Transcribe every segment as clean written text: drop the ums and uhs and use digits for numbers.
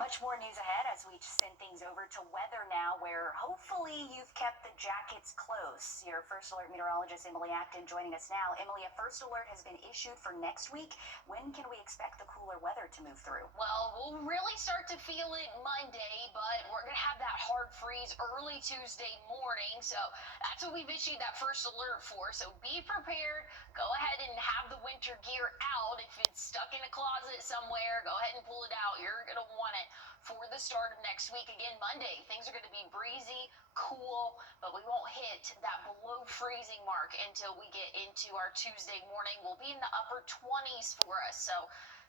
Much more news ahead as we send things over to weather now, where hopefully you've kept the jackets close. Your First Alert meteorologist, Emily Acton, joining us now. Emily, a first alert has been issued for next week. When can we expect the cooler weather to move through? Well, we'll really start to feel it Monday, but we're going to have that hard freeze early Tuesday morning. So that's what we've issued that first alert for. So be prepared. Go ahead and have the winter gear out. If it's stuck in a closet somewhere, go ahead and pull it out. You're going to want it for the start of next week. Again, Monday, things are going to be breezy, cool, but we won't hit that below freezing mark until we get into our Tuesday morning. We'll be in the upper 20s for us. So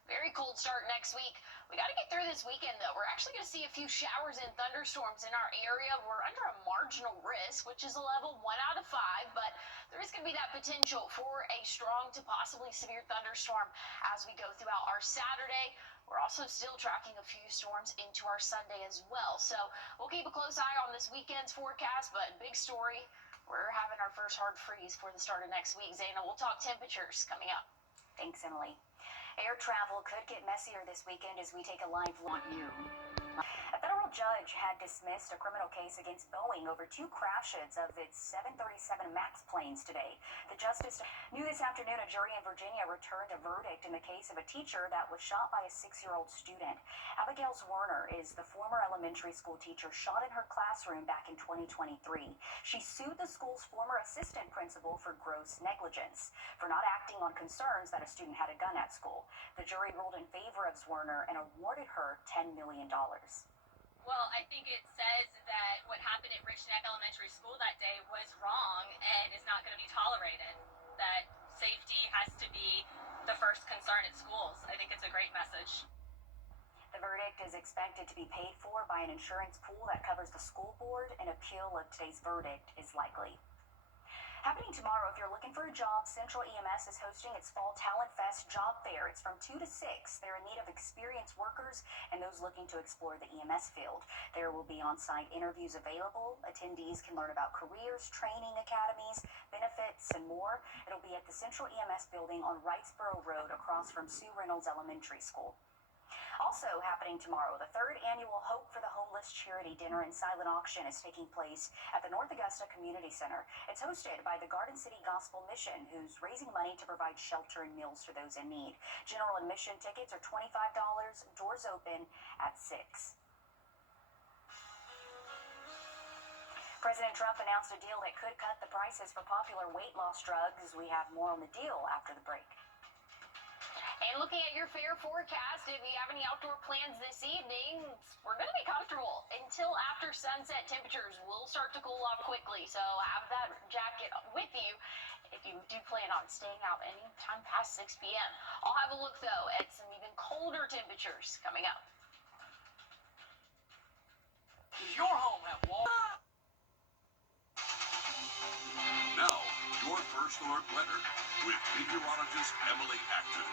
very cold start next week. We got to get through this weekend, though. We're actually going to see a few showers and thunderstorms in our area. We're under a marginal risk, which is a level 1 out of 5, but there is going to be that potential for a strong to possibly severe thunderstorm as we go throughout our Saturday. We're also still tracking a few storms into our Sunday as well. So we'll keep a close eye on this weekend's forecast, but big story. We're having our first hard freeze for the start of next week. Zaina, we'll talk temperatures coming up. Thanks, Emily. Air travel could get messier this weekend as we take a live look. A federal judge had dismissed a criminal case against Boeing over 2 crashes of its 737 MAX planes today. The justice knew this afternoon a jury in Virginia returned a verdict in the case of a teacher that was shot by a 6-year-old student. Abigail Werner is the former elementary school teacher shot in her classroom back in 2023. She sued the school's former assistant principal for gross negligence for not acting on concerns that a student had a gun at school. The jury ruled in favor of Werner and awarded her $10 million. Well, I think it says that what happened at Rich Neck Elementary School that day was wrong and is not going to be tolerated. That safety has to be the first concern at schools. I think it's a great message. The verdict is expected to be paid for by an insurance pool that covers the school board. An appeal of today's verdict is likely. Happening tomorrow, if you're looking for a job, Central EMS is hosting its Fall Talent Fest job fair. It's from 2 to 6. They're in need of experienced workers and those looking to explore the EMS field. There will be on-site interviews available. Attendees can learn about careers, training academies, benefits, and more. It'll be at the Central EMS building on Wrightsboro Road across from Sue Reynolds Elementary School. Also happening tomorrow, the 3rd annual Hope for the Homeless Charity Dinner and Silent Auction is taking place at the North Augusta Community Center. It's hosted by the Garden City Gospel Mission, who's raising money to provide shelter and meals for those in need. General admission tickets are $25. Doors open at 6. President Trump announced a deal that could cut the prices for popular weight loss drugs. We have more on the deal after the break. And looking at your fair forecast, if you have any outdoor plans this evening, we're going to be comfortable until after sunset. Temperatures will start to cool off quickly, so have that jacket with you if you do plan on staying out anytime past 6 p.m. I'll have a look, though, at some even colder temperatures coming up. Does your home have water? Now, your First Alert weather with meteorologist Emily Acton.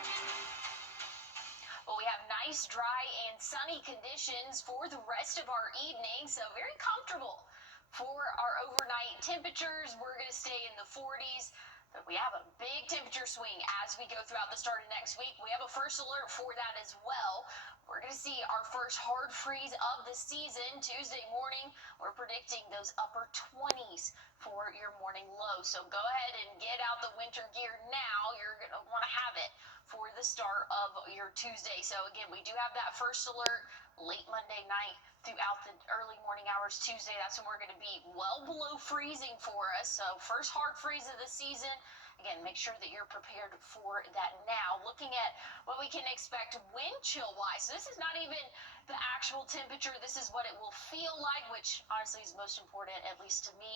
Well, we have nice, dry, and sunny conditions for the rest of our evening, so very comfortable for our overnight temperatures. We're going to stay in the 40s, but we have a big temperature swing as we go throughout the start of next week. We have a first alert for that as well. We're going to see our first hard freeze of the season Tuesday morning. We're predicting those upper 20s for your morning low. So go ahead and get out the winter gear now. You're going to want to have it for the start of your Tuesday. So again, we do have that first alert late Monday night throughout the early morning hours Tuesday. That's when we're going to be well below freezing for us. So first hard freeze of the season. Again, make sure that you're prepared for that now. Looking at what we can expect wind chill-wise. So this is not even the actual temperature. This is what it will feel like, which honestly is most important, at least to me.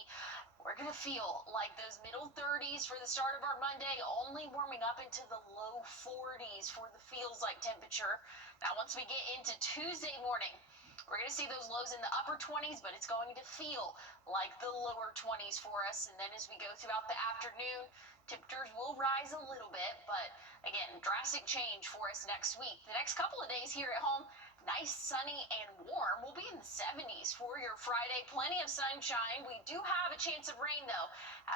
We're going to feel like those middle 30s for the start of our Monday, only warming up into the low 40s for the feels-like temperature. Now, once we get into Tuesday morning, we're going to see those lows in the upper 20s, but it's going to feel like the lower 20s for us. And then as we go throughout the afternoon, temperatures will rise a little bit, but again, drastic change for us next week. The next couple of days here at home, Nice, sunny, and warm. We'll be in the 70s for your Friday. Plenty of sunshine. We do have a chance of rain, though,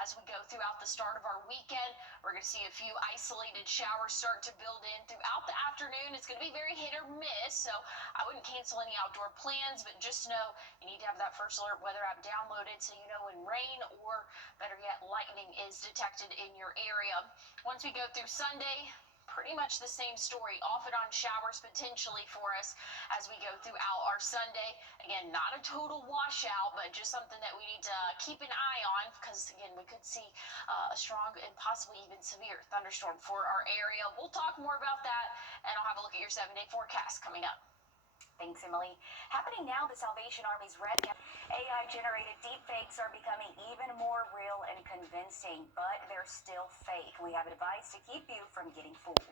as we go throughout the start of our weekend. We're going to see a few isolated showers start to build in throughout the afternoon. It's going to be very hit or miss, so I wouldn't cancel any outdoor plans, but just know you need to have that First Alert weather app downloaded so you know when rain or, better yet, lightning is detected in your area. Once we go through Sunday, pretty much the same story, off and on showers potentially for us as we go throughout our Sunday. Again, not a total washout, but just something that we need to keep an eye on because, again, we could see a strong and possibly even severe thunderstorm for our area. We'll talk more about that, and I'll have a look at your 7-day forecast coming up. Thanks, Emily. Happening now, the Salvation Army's Red AI-generated deepfakes are becoming even more real and convincing, but they're still fake. We have advice to keep you from getting fooled.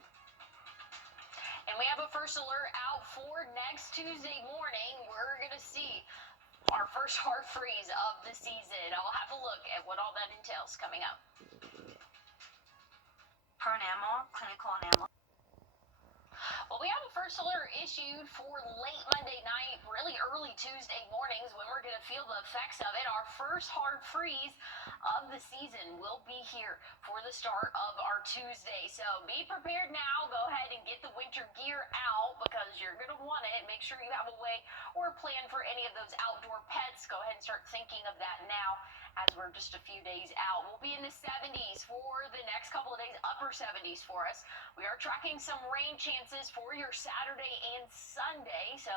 And we have a first alert out for next Tuesday morning. We're going to see our first hard freeze of the season. I'll have a look at what all that entails coming up. Per NAML, clinical NAML. Well, we have a first alert issued for late Monday night, really early Tuesday mornings when we're going to feel the effects of it. Our first hard freeze of the season will be here for the start of our Tuesday. So be prepared now. Go ahead and get the winter gear out because you're going to want it. Make sure you have a way or a plan for any of those outdoor pets. Go ahead and start thinking of that now as we're just a few days out. We'll be in the 70s for the next couple of days, upper 70s for us. We are tracking some rain chances for your Saturday and Sunday, so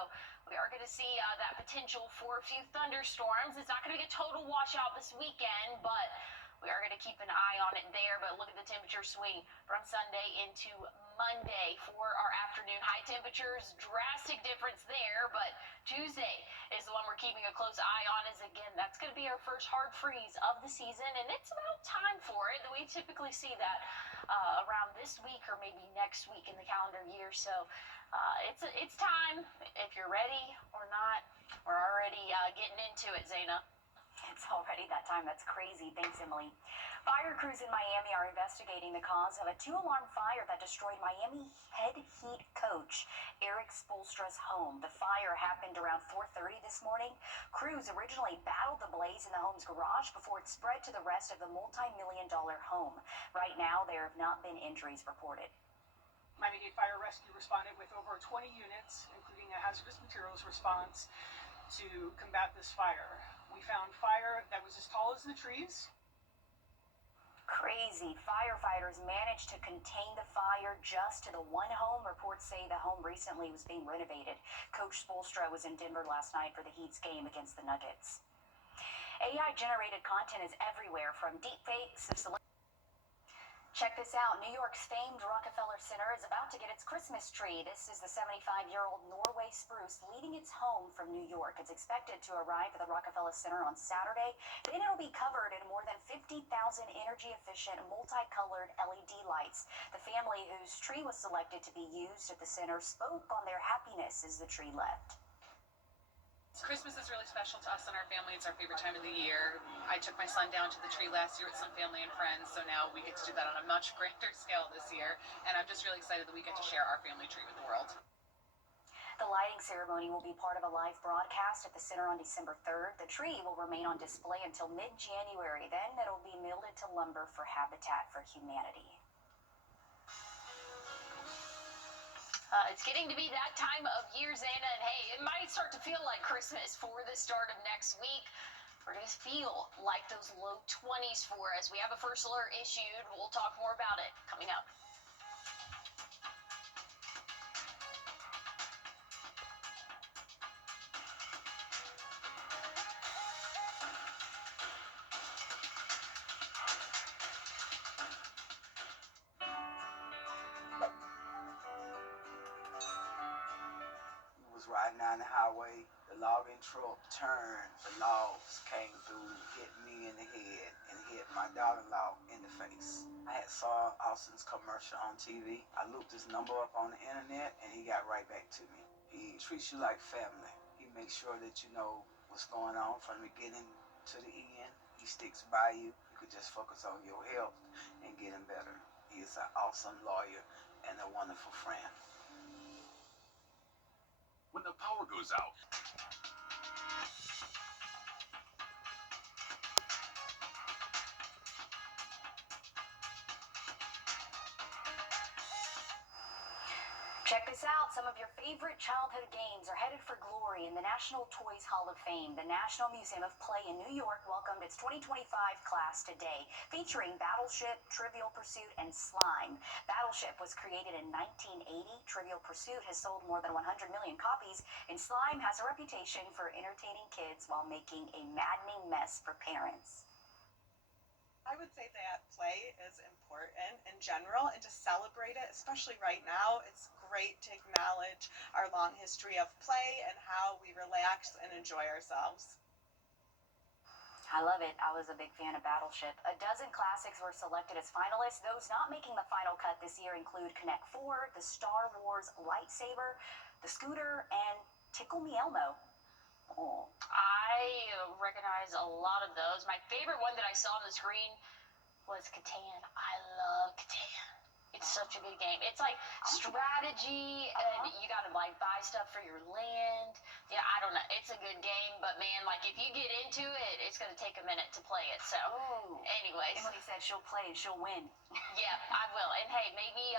we are going to see that potential for a few thunderstorms. It's not going to be a total washout this weekend, but we are going to keep an eye on it there. But look at the temperature swing from Sunday into Monday for our afternoon high temperatures. Drastic difference there, but Tuesday is the one we're keeping a close eye on, as again, that's going to be our first hard freeze of the season, and it's about time for it. We typically see that around this week or maybe next week in the calendar year, so it's time. If you're ready or not, we're already getting into it, Zaina. It's already that time. That's crazy. Thanks, Emily. Fire crews in Miami are investigating the cause of a 2-alarm fire that destroyed Miami head heat coach Eric Spoelstra's home. The fire happened around 4:30 this morning. Crews originally battled the blaze in the home's garage before it spread to the rest of the multi-million-dollar home. Right now, there have not been injuries reported. Miami-Dade Fire Rescue responded with over 20 units, including a hazardous materials response, to combat this fire. We found fire that was as tall as the trees. Crazy. Firefighters managed to contain the fire just to the one home. Reports say the home recently was being renovated. Coach Spoelstra was in Denver last night for the Heat's game against the Nuggets. AI-generated content is everywhere, from deepfakes to Check this out. New York's famed Rockefeller Center is about to get its Christmas tree. This is the 75-year-old Norway spruce leaving its home from New York. It's expected to arrive at the Rockefeller Center on Saturday. Then it'll be covered in more than 50,000 energy-efficient, multicolored LED lights. The family whose tree was selected to be used at the center spoke on their happiness as the tree left. Christmas is really special to us and our family. It's our favorite time of the year. I took my son down to the tree last year with some family and friends, so now we get to do that on a much grander scale this year. And I'm just really excited that we get to share our family tree with the world. The lighting ceremony will be part of a live broadcast at the center on December 3rd. The tree will remain on display until mid-January. Then it'll be milled into lumber for Habitat for Humanity. It's getting to be that time of year, Zaina, and hey, it might start to feel like Christmas for the start of next week. We're going to feel like those low 20s for us. We have a first alert issued. We'll talk more about it coming up. Riding down the highway, the logging truck turned, the logs came through, hit me in the head, and hit my daughter-in-law in the face. I had saw Austin's commercial on TV. I looked his number up on the internet, and he got right back to me. He treats you like family. He makes sure that you know what's going on from the beginning to the end. He sticks by you. You could just focus on your health and getting better. He is an awesome lawyer and a wonderful friend. when the power goes out. Check this out. Some of your favorite childhood games are headed for glory in the National Toys Hall of Fame. The National Museum of Play in New York welcomed its 2025 class today, featuring Battleship, Trivial Pursuit, and Slime. Battleship was created in 1980. Trivial Pursuit has sold more than 100 million copies, and Slime has a reputation for entertaining kids while making a maddening mess for parents. I would say that play is important in general, and to celebrate it, especially right now, it's great to acknowledge our long history of play and how we relax and enjoy ourselves. I love it. I was a big fan of Battleship. A dozen classics were selected as finalists. Those not making the final cut this year include Connect 4, the Star Wars lightsaber, the scooter, and Tickle Me Elmo. Oh. I recognize a lot of those. My favorite one that I saw on the screen was Catan. I love Catan. It's such a good game. It's like strategy, and you gotta like buy stuff for your land. Yeah, I don't know. It's a good game, but man, like if you get into it, it's gonna take a minute to play it. So, anyways, Emily said she'll play and she'll win. yeah, I will. And hey, maybe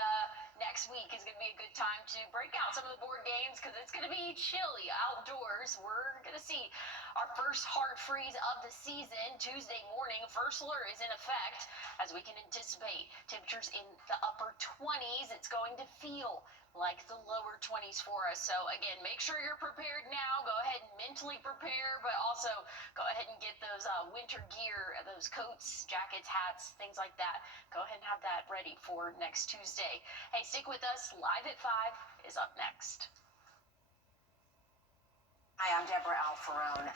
next week is gonna be a good time to break out some of the board games because it's gonna be chilly outdoors. We're gonna see our first hard freeze of the season Tuesday morning. First alert is in effect as we can anticipate temperatures in the upper 20s. It's going to feel like the lower 20s for us. So again, make sure you're prepared now. Go ahead and mentally prepare, but also go ahead and get those winter gear, those coats, jackets, hats, things like that. Go ahead and have that ready for next Tuesday. Hey, stick with us. Live at 5 is up next. Hi, I'm Deborah Alfarone.